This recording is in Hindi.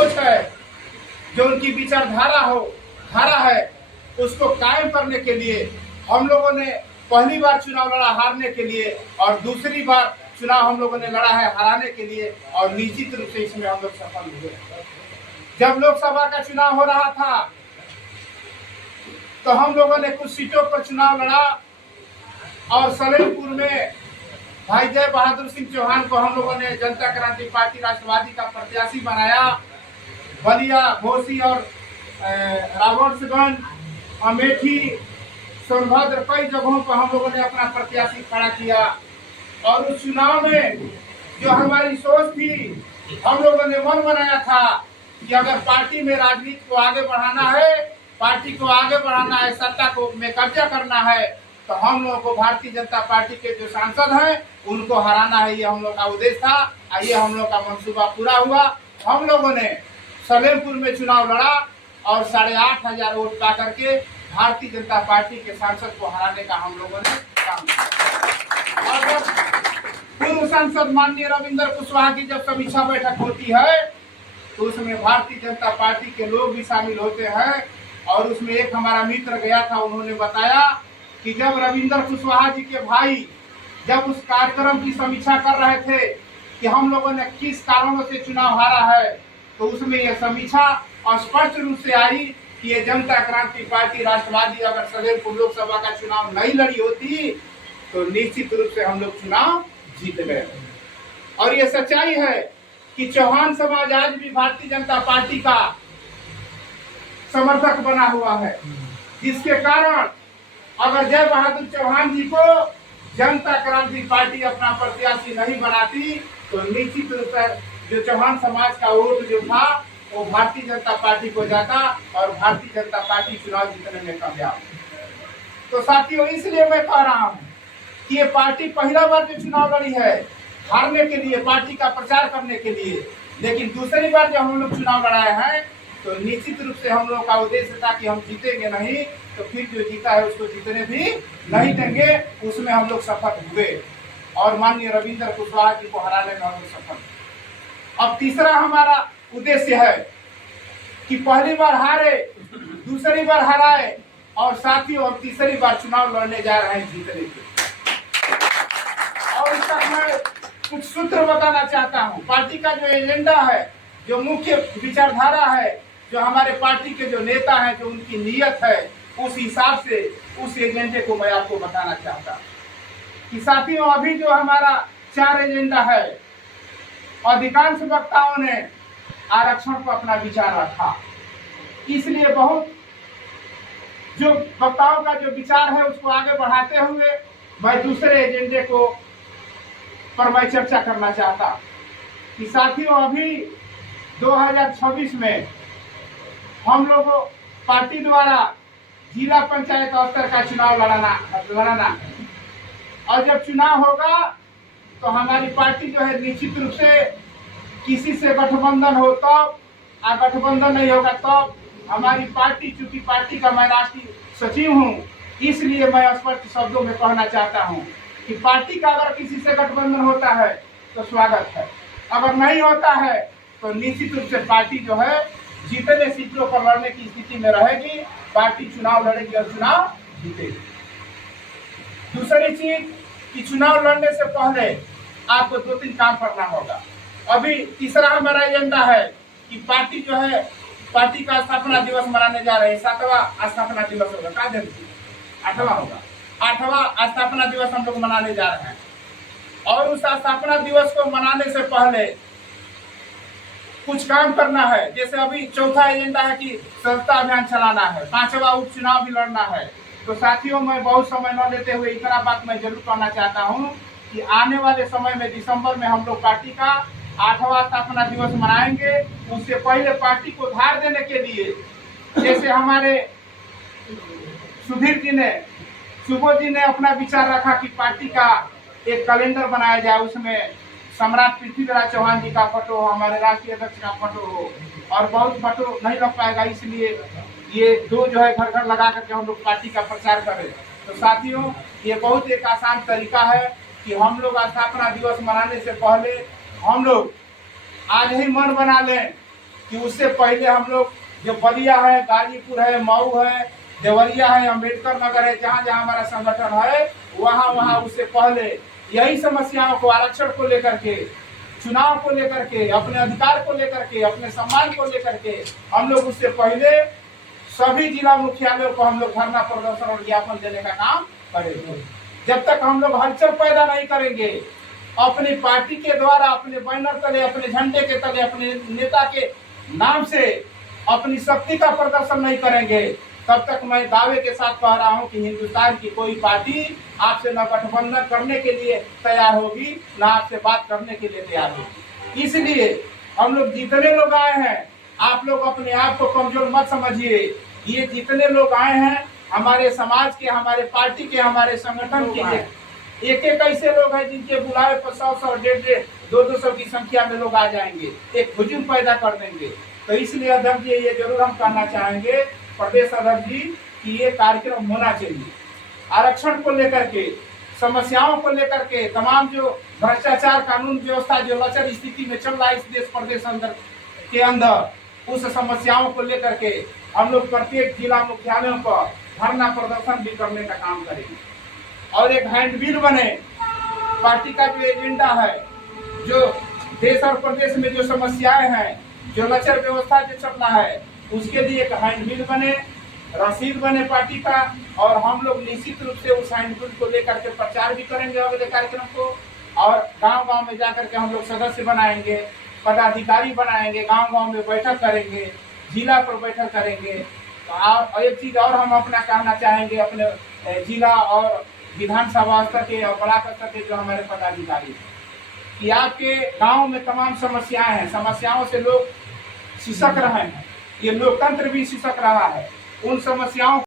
सोच है, जो उनकी विचारधारा धारा है, उसको कायम करने के लिए हम लोगों ने पहली बार चुनाव लड़ा हारने के लिए, और दूसरी बार चुनाव हम लोगों ने लड़ा है हराने के लिए, और निश्चित रूप से इसमें हम लोग सफल हुए। जब लोकसभा का चुनाव हो रहा था तो हम लोगों ने कुछ सीटों पर चुनाव लड़ा, और सलेमपुर में भाई जय बहादुर सिंह चौहान को हम लोगों ने जनता क्रांति पार्टी राष्ट्रवादी का प्रत्याशी बनाया। बलिया, घोसी और रावर्ट्सगंज, अमेठी, सोनभद्र कई जगहों पर हम लोगों ने अपना प्रत्याशी खड़ा किया। और उस चुनाव में जो हमारी सोच थी, हम लोगों ने मन बनाया था कि अगर पार्टी में राजनीति को आगे बढ़ाना है, पार्टी को आगे बढ़ाना है, सत्ता को में कब्जा करना है, तो हम लोगों को भारतीय जनता पार्टी के जो सांसद हैं उनको हराना है। ये हम लोग का उद्देश्य था, ये हम लोग का मंसूबा पूरा हुआ। हम लोगों ने सलेमपुर में चुनाव लड़ा और 8,500 वोट पा करके भारतीय जनता पार्टी के सांसद को हराने का हम लोगों ने काम किया। और जब पूर्व सांसद माननीय रविंद्र कुशवाहा की जब समीक्षा बैठक होती है तो उसमें भारतीय जनता पार्टी के लोग भी शामिल होते हैं। और उसमें एक हमारा मित्र गया था, उन्होंने बताया कि जब रविंद्र कुशवाहा जी के भाई जब उस कार्यक्रम की समीक्षा कर रहे थे कि हम लोगों ने किस कारणों से चुनाव हारा है, तो उसमें यह समीक्षा स्पष्ट रूप से आई कि ये जनता क्रांति पार्टी राष्ट्रवादी अगर सलेमपुर लोकसभा का चुनाव नहीं लड़ी होती तो निश्चित रूप से हम लोग चुनाव जीत गए। और ये सच्चाई है कि चौहान समाज आज भी भारतीय जनता पार्टी का समर्थक बना हुआ है, जिसके कारण अगर जय बहादुर चौहान जी को जनता क्रांति पार्टी अपना प्रत्याशी नहीं बनाती तो निश्चित रूप से जो चौहान समाज का वोट जो था वो भारतीय जनता पार्टी को जाता और भारतीय जनता पार्टी चुनाव जीतने में कामयाब। तो साथियों, इसलिए मैं कह रहा हूँ कि ये पार्टी पहला बार जो चुनाव लड़ी है हारने के लिए, पार्टी का प्रचार करने के लिए, लेकिन दूसरी बार जब हम लोग चुनाव लड़ाए हैं तो निश्चित रूप से हम लोग का उद्देश्य था कि हम जीतेंगे नहीं तो फिर जो जीता है उसको जीतने भी नहीं देंगे। उसमें हम लोग सफल हुए और माननीय रविंद्र कुशवाहा जी को हराने में हम लोग सफल हुए। अब तीसरा हमारा उद्देश्य है कि पहली बार हारे, दूसरी बार हराए, और साथियों अब तीसरी बार चुनाव लड़ने जा रहे हैं जीतने के। और इसका मैं कुछ सूत्र बताना चाहता हूँ। पार्टी का जो एजेंडा है, जो मुख्य विचारधारा है, जो हमारे पार्टी के जो नेता हैं, जो उनकी नीयत है, उस हिसाब से उस एजेंडे को मैं आपको बताना चाहता हूँ कि साथियों अभी जो हमारा 4 एजेंडा है, अधिकांश वक्ताओं ने आरक्षण पर अपना विचार रखा। इसलिए बहुत जो वक्ताओं का जो विचार है उसको आगे बढ़ाते हुए मैं दूसरे एजेंडे को पर मैं चर्चा करना चाहता कि साथियों अभी 2026 में हम लोगों पार्टी द्वारा जिला पंचायत स्तर का चुनाव लड़ाना है। और जब चुनाव होगा तो हमारी पार्टी जो है निश्चित रूप से किसी से गठबंधन हो तब, गठबंधन नहीं होगा तब हमारी पार्टी, चूंकि पार्टी का मैं राष्ट्रीय सचिव हूँ, इसलिए मैं स्पष्ट शब्दों में कहना चाहता हूँ कि पार्टी का अगर किसी से गठबंधन होता है तो स्वागत है, अगर नहीं होता है तो निश्चित रूप से पार्टी जो है जीतने सीटों पर लड़ने की स्थिति में रहेगी, पार्टी चुनाव लड़ेगी और चुनाव जीतेगी। दूसरी चीज कि चुनाव लड़ने से पहले आपको 2-3 काम करना होगा। अभी तीसरा हमारा एजेंडा है कि पार्टी जो है, पार्टी का स्थापना दिवस मनाने जा रहे हैं। 7वां स्थापना दिवस होगा, क्या दिन 8वां होगा, 8वां स्थापना दिवस हम लोग मनाने जा रहे हैं। और उस स्थापना दिवस को मनाने से पहले कुछ काम करना है। जैसे अभी चौथा एजेंडा है कि सदस्यता अभियान चलाना है, 5वां उपचुनाव भी लड़ना है। तो साथियों मैं बहुत समय न लेते हुए इतना बात मैं जरूर कहना चाहता हूँ कि आने वाले समय में दिसंबर में हम लोग पार्टी का 8वां स्थापना दिवस मनाएंगे। उससे पहले पार्टी को धार देने के लिए जैसे हमारे सुधीर जी ने, सुबोध जी ने अपना विचार रखा कि पार्टी का एक कैलेंडर बनाया जाए, उसमें सम्राट पृथ्वीराज चौहान जी का फोटो हो, हमारे राष्ट्रीय अध्यक्ष का फोटो हो, और बहुत फोटो नहीं लग पाएगा, इसलिए ये 2 जो है घर घर लगा करके हम लोग पार्टी का प्रचार करें। तो साथियों ये बहुत एक आसान तरीका है कि हम लोग स्थापना दिवस मनाने से पहले हम लोग आज ही मन बना लें कि उससे पहले हम लोग जो बलिया है, गाजीपुर है, मऊ है, देवरिया है, अम्बेडकर नगर है, जहाँ जहाँ हमारा संगठन है वहाँ उससे पहले यही समस्याओं को, आरक्षण को लेकर के, चुनाव को लेकर के, अपने अधिकार को लेकर के, अपने सम्मान को लेकर के हम लोग उससे पहले सभी जिला मुख्यालयों को हम लोग धरना प्रदर्शन और ज्ञापन देने का काम करेंगे। जब तक हम लोग हलचल पैदा नहीं करेंगे, अपनी पार्टी के द्वारा, अपने बैनर तले, अपने झंडे के तले, अपने नेता के नाम से अपनी शक्ति का प्रदर्शन नहीं करेंगे, तब तक मैं दावे के साथ कह रहा हूं कि हिंदुस्तान की कोई पार्टी आपसे न गठबंधन करने के लिए तैयार होगी, न आपसे बात करने के लिए तैयार होगी। इसलिए हम लोग जितने लोग आए हैं, आप लोग अपने आप को कमजोर मत समझिए। ये जितने लोग आए हैं हमारे समाज के, हमारे पार्टी के, हमारे संगठन के, एक ऐसे लोग हैं जिनके बुलावे पर 100-100, 150, 200 की संख्या में लोग आ जाएंगे, एक हुजूम पैदा कर देंगे। तो इसलिए अध्यक्ष जी ये जरूर हम कहना चाहेंगे प्रदेश अध्यक्ष जी कि ये कार्यक्रम होना चाहिए। आरक्षण को लेकर के, समस्याओं को लेकर के, तमाम जो भ्रष्टाचार, कानून व्यवस्था जो लचर स्थिति में चल रहा है इस देश प्रदेश के अंदर, उस समस्याओं को लेकर के हम लोग प्रत्येक जिला मुख्यालयों पर धरना प्रदर्शन भी करने का काम करेंगे और एक हैंडबिल बने। पार्टी का जो एजेंडा है, जो देश और प्रदेश में जो समस्याएं हैं, जो लचर व्यवस्था जो चल रहा है, उसके लिए एक हैंडबिल बने, रसीद बने पार्टी का, और हम लोग निश्चित रूप से उस हैंडबिल को लेकर के प्रचार भी करेंगे अगले कार्यक्रम को, और गांव-गांव में जाकर के हम लोग सदस्य बनाएंगे, पदाधिकारी बनाएंगे, गांव-गांव में बैठक करेंगे, जिला पर बैठक करेंगे। तो एक चीज और हम अपना कहना चाहेंगे अपने जिला और विधानसभा स्तर के और ब्लॉक स्तर के जो हमारे पदाधिकारी, कि आपके गांव में तमाम समस्याएं हैं, समस्याओं से लोग सिसक रहे हैं, ये लोकतंत्र भी सिसक रहा है। उन समस्याओं